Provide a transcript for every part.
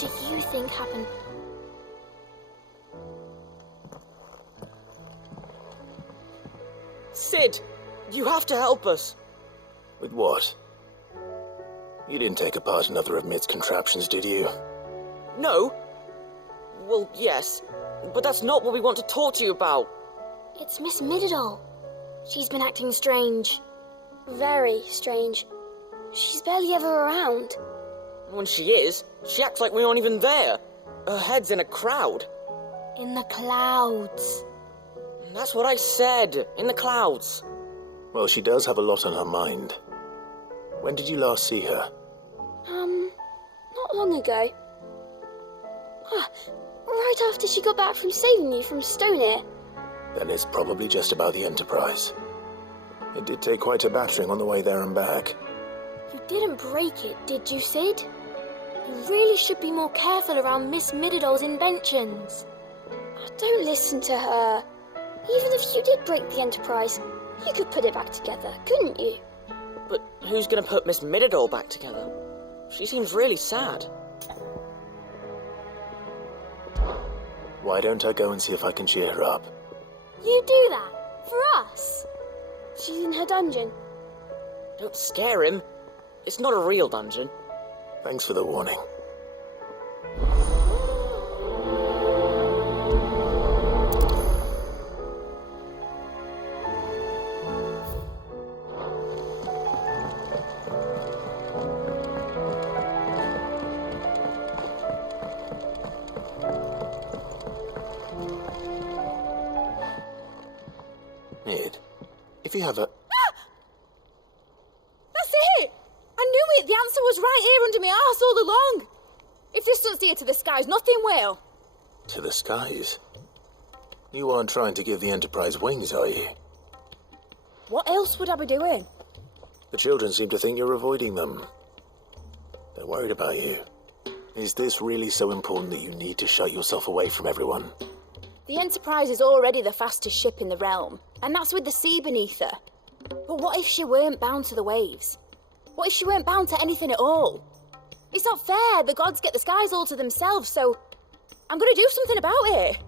do you think happened? Sid, you have to help us. With what? You didn't take apart another of Mid's contraptions, did you? No. Well, yes, but that's not what we want to talk to you about. It's Miss Mididol. She's been acting strange. Very strange. She's barely ever around. When she is, she acts like we aren't even there. Her head's in a crowd. In the clouds. That's what I said, in the clouds. Well, she does have a lot on her mind. When did you last see her? Not long ago. Right after she got back from saving you from Stonehenge. Then it's probably just about the Enterprise. It did take quite a battering on the way there and back. You didn't break it, did you, Sid? You really should be more careful around Miss Mididol's inventions. Don't listen to her. Even if you did break the Enterprise, you could put it back together, couldn't you? But who's gonna put Miss Mididol back together? She seems really sad. Why don't I go and see if I can cheer her up? You do that? For us? She's in her dungeon. Don't scare him. It's not a real dungeon. Thanks for the warning. Mid, if you have a... That's it! I knew it! The answer was right here under my arse all along! If this doesn't steer to the skies, nothing will. To the skies? You aren't trying to give the Enterprise wings, are you? What else would I be doing? The children seem to think you're avoiding them. They're worried about you. Is this really so important that you need to shut yourself away from everyone? The Enterprise is already the fastest ship in the realm, and that's with the sea beneath her. But what if she weren't bound to the waves? What if she weren't bound to anything at all? It's not fair. The gods get the skies all to themselves, so I'm gonna do something about it.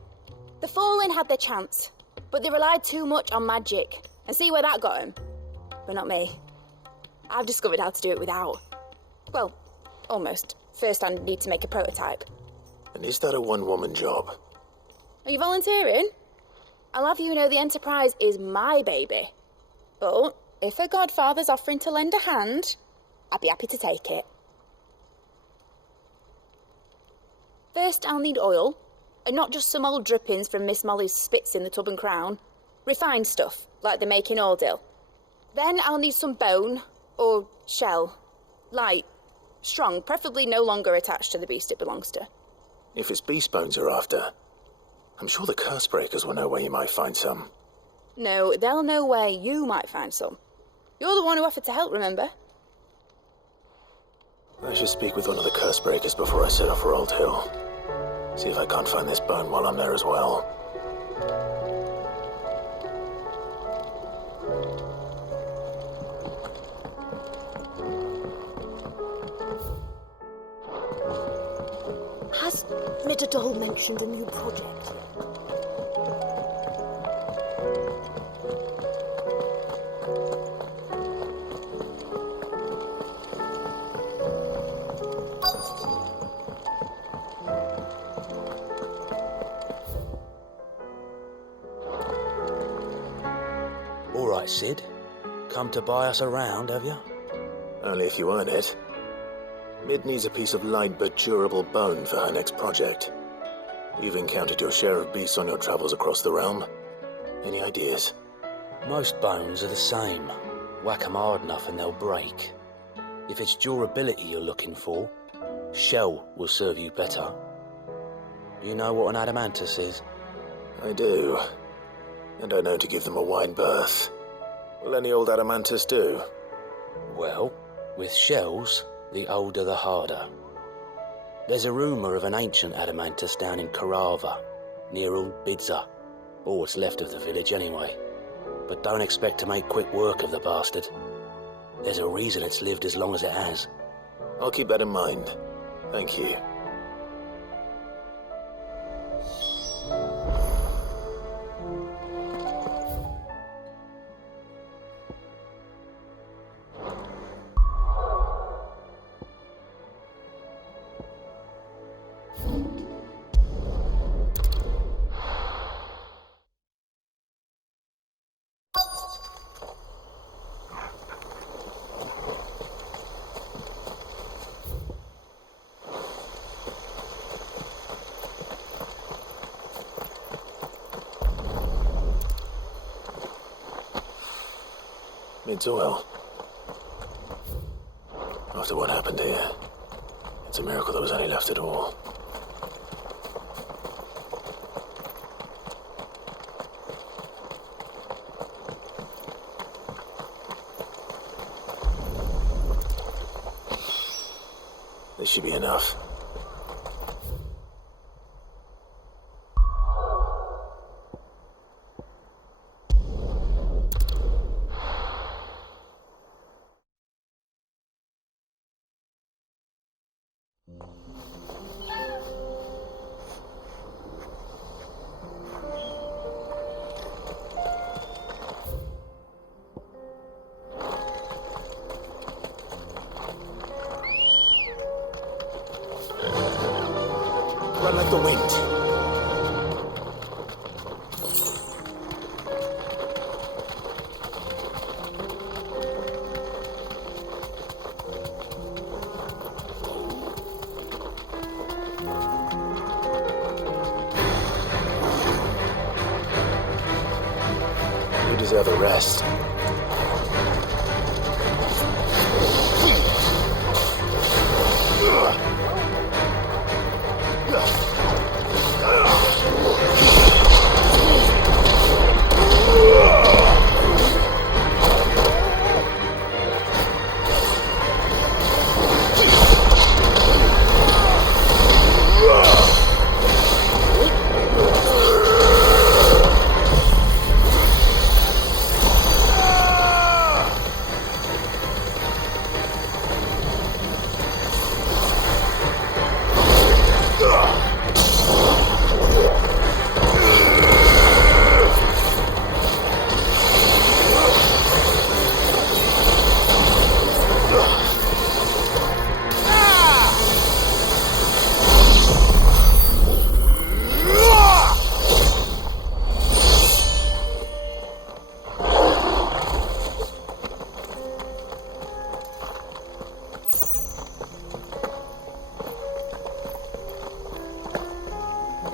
The Fallen had their chance, but they relied too much on magic. And see where that got them? But not me. I've discovered how to do it without. Well, almost. First I need to make a prototype. And is that a one-woman job? Are you volunteering? I'll have you know the Enterprise is my baby. But if a godfather's offering to lend a hand, I'd be happy to take it. First, I'll need oil, and not just some old drippings from Miss Molly's spits in the Tub and Crown. Refined stuff, like they make in Ordil. Then I'll need some bone, or shell. Light, strong, preferably no longer attached to the beast it belongs to. If it's beast bones you're after, I'm sure the curse breakers will know where you might find some. No, they'll know where you might find some. You're the one who offered to help, remember? I should speak with one of the curse breakers before I set off for Old Hill. See if I can't find this bone while I'm there as well. Has Mididol mentioned a new project? All right, Sid. Come to buy us around, have you? Only if you earn it. Mid needs a piece of light but durable bone for her next project. You've encountered your share of beasts on your travels across the realm. Any ideas? Most bones are the same. Whack 'em hard enough and they'll break. If it's durability you're looking for, shell will serve you better. You know what an adamantus is? I do. And I know to give them a wide berth. Will any old adamantus do? Well, with shells, the older the harder. There's a rumour of an ancient adamantus down in Karava, near Old Bidza, or what's left of the village anyway. But don't expect to make quick work of the bastard. There's a reason it's lived as long as it has. I'll keep that in mind. Thank you. Mid's oil. After what happened here, it's a miracle there was any left at all. This should be enough. Run like the wind. You deserve a rest.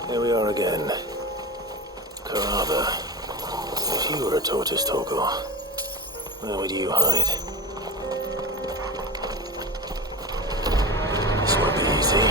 Here we are again. Carava. If you were a tortoise, Torgor, where would you hide? This won't be easy.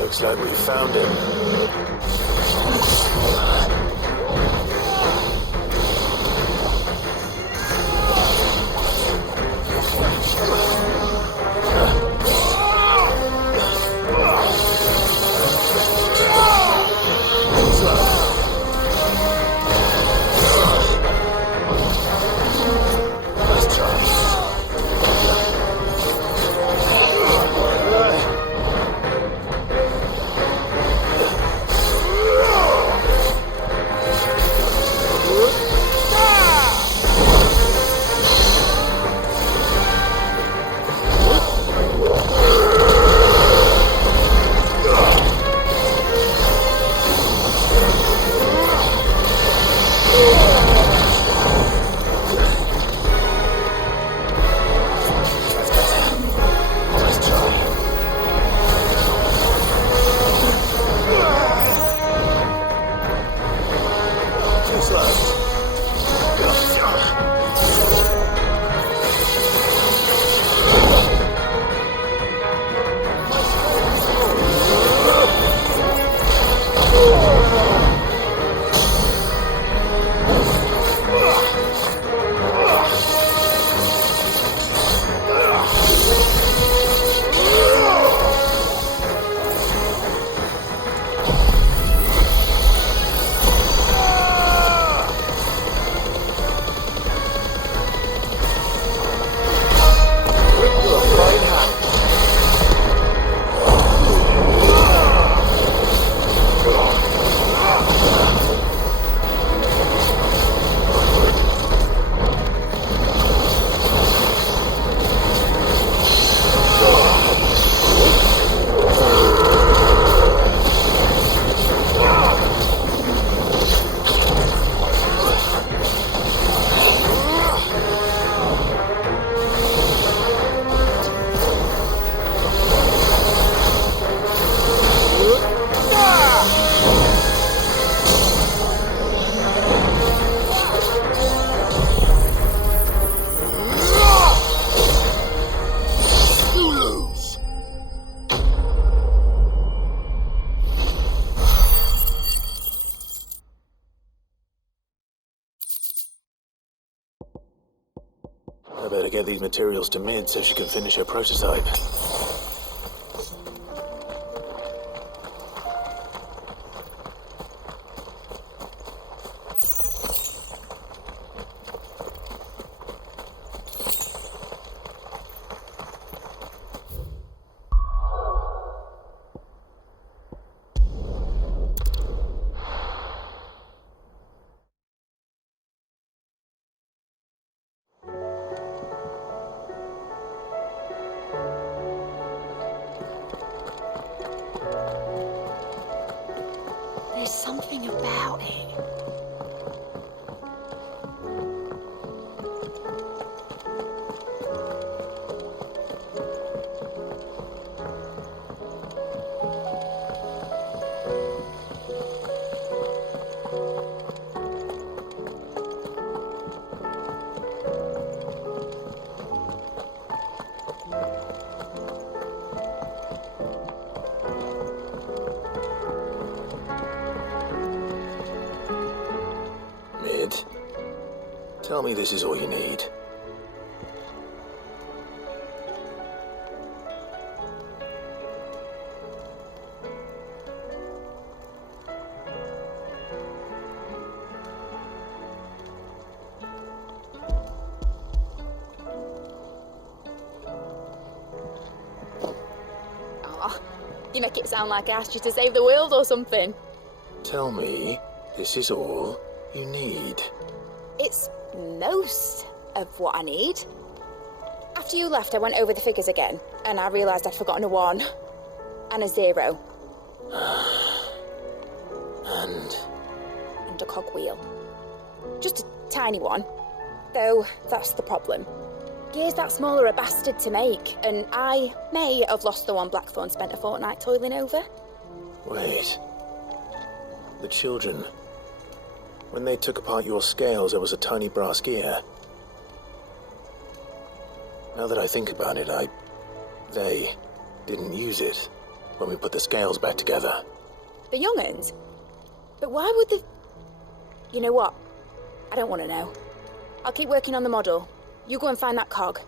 Looks like we found him. Gotta get these materials to Mid so she can finish her prototype. There's something about it. Mid, tell me this is all you need. Aw, you make it sound like I asked you to save the world or something. Tell me this is all you need. It's most of what I need. After you left, I went over the figures again, and I realised I'd forgotten a 1 and a 0. And And a cogwheel. Just a tiny one. Though, that's the problem. Gears that small are a bastard to make, and I may have lost the one Blackthorn spent a fortnight toiling over. wait. The children. When they took apart your scales, there was a tiny brass gear. Now that I think about it, they didn't use it when we put the scales back together. The young'uns? But why would the... You know what? I don't want to know. I'll keep working on the model. You go and find that cog.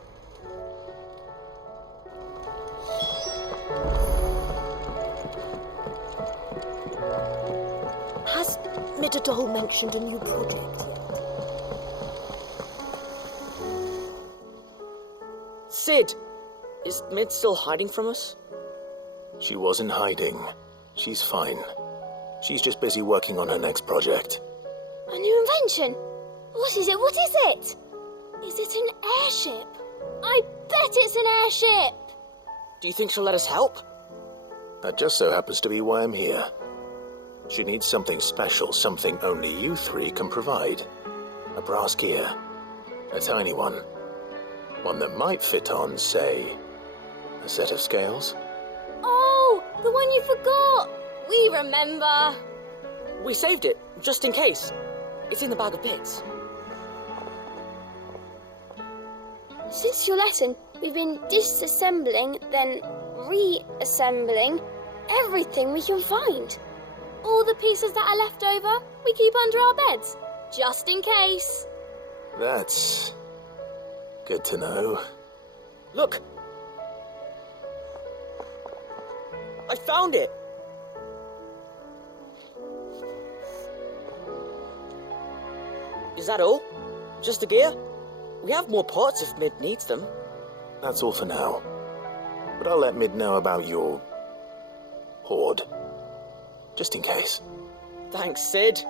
Has Midadol mentioned a new project yet? Sid! Is Mid still hiding from us? She wasn't hiding. She's fine. She's just busy working on her next project. A new invention? What is it? What is it? Is it an airship? I bet it's an airship! Do you think she'll let us help? That just so happens to be why I'm here. She needs something special, something only you three can provide. A brass gear. A tiny one. One that might fit on, say, a set of scales. Oh, the one you forgot! We remember! We saved it, just in case. It's in the bag of bits. Since your lesson, we've been disassembling, then reassembling everything we can find. All the pieces that are left over, we keep under our beds, just in case. That's good to know. Look! I found it! Is that all? Just a gear? We have more parts if Mid needs them. That's all for now. But I'll let Mid know about your hoard. Just in case. Thanks, Sid.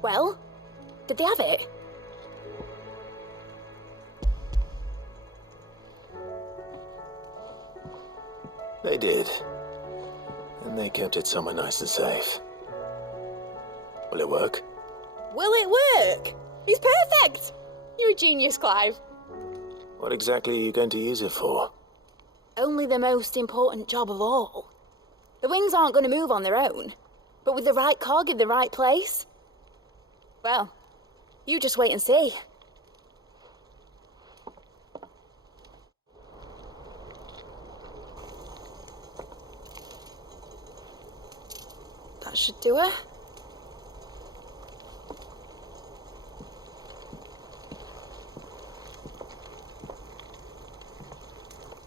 Well, did they have it? They did. And they kept it somewhere nice and safe. Will it work? Will it work? It's perfect! You're a genius, Clive. What exactly are you going to use it for? Only the most important job of all. The wings aren't going to move on their own, but with the right cog in the right place, well, you just wait and see. should do her.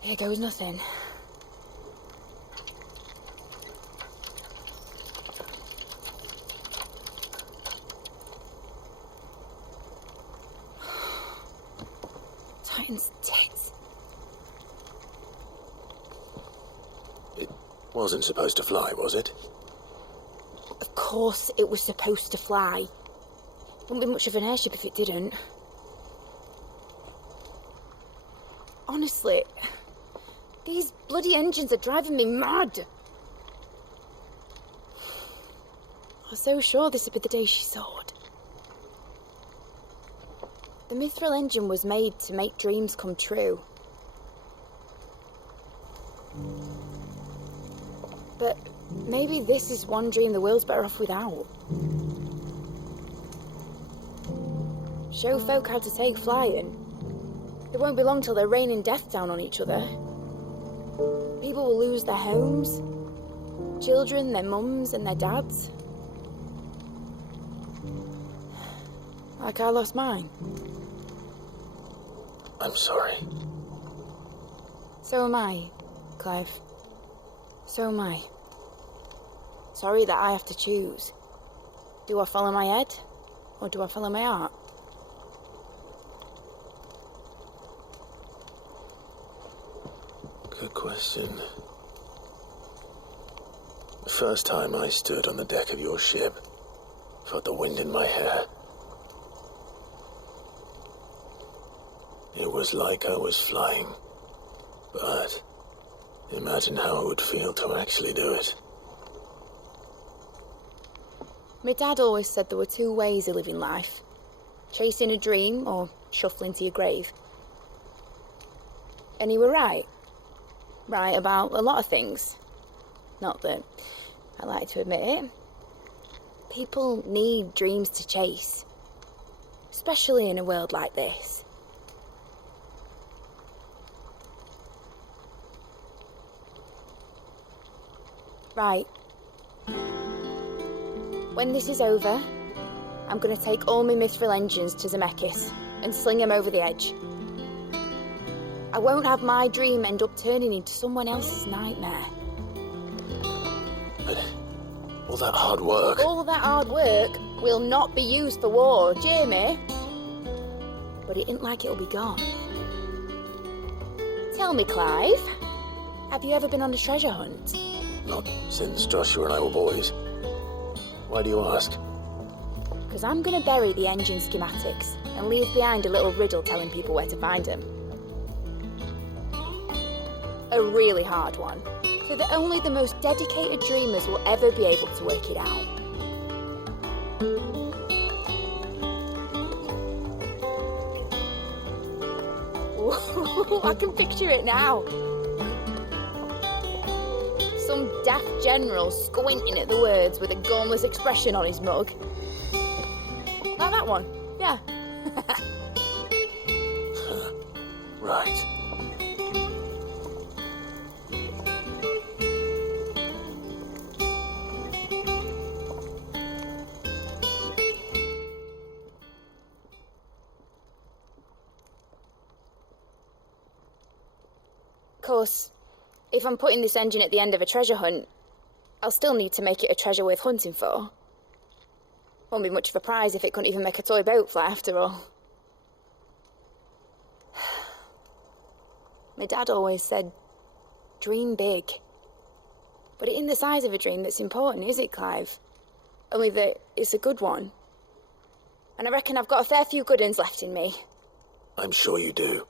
Here goes nothing. Titan's tits. It wasn't supposed to fly, was it? Of course it was supposed to fly. Wouldn't be much of an airship if it didn't. Honestly, these bloody engines are driving me mad. I was so sure this would be the day she soared. The mithril engine was made to make dreams come true. But maybe this is one dream the world's better off without. Show folk how to take flying. It won't be long till they're raining death down on each other. People will lose their homes, children, their mums and their dads. Like I lost mine. I'm sorry. So am I, Clive. So am I. Sorry that I have to choose. Do I follow my head, or do I follow my heart? Good question. The first time I stood on the deck of your ship, felt the wind in my hair. It was like I was flying, but imagine how it would feel to actually do it. My dad always said there were two ways of living life. Chasing a dream or shuffling to your grave. And he were right. Right about a lot of things. Not that I like to admit it. People need dreams to chase. Especially in a world like this. Right. When this is over, I'm going to take all my mithril engines to Zemeckis and sling them over the edge. I won't have my dream end up turning into someone else's nightmare. But all that hard work... All that hard work will not be used for war, Jamie. But it ain't like it'll be gone. Tell me, Clive, have you ever been on a treasure hunt? Not since Joshua and I were boys. Why do you ask? Because I'm going to bury the engine schematics and leave behind a little riddle telling people where to find them. A really hard one, so that only the most dedicated dreamers will ever be able to work it out. Ooh, I can picture it now. Some daft general squinting at the words with a gormless expression on his mug. Like that one, yeah. Right. Of course, if I'm putting this engine at the end of a treasure hunt, I'll still need to make it a treasure worth hunting for. Won't be much of a prize if it couldn't even make a toy boat fly after all. My dad always said, dream big. But it ain't the size of a dream that's important, is it, Clive? Only that it's a good one. And I reckon I've got a fair few good uns left in me. I'm sure you do.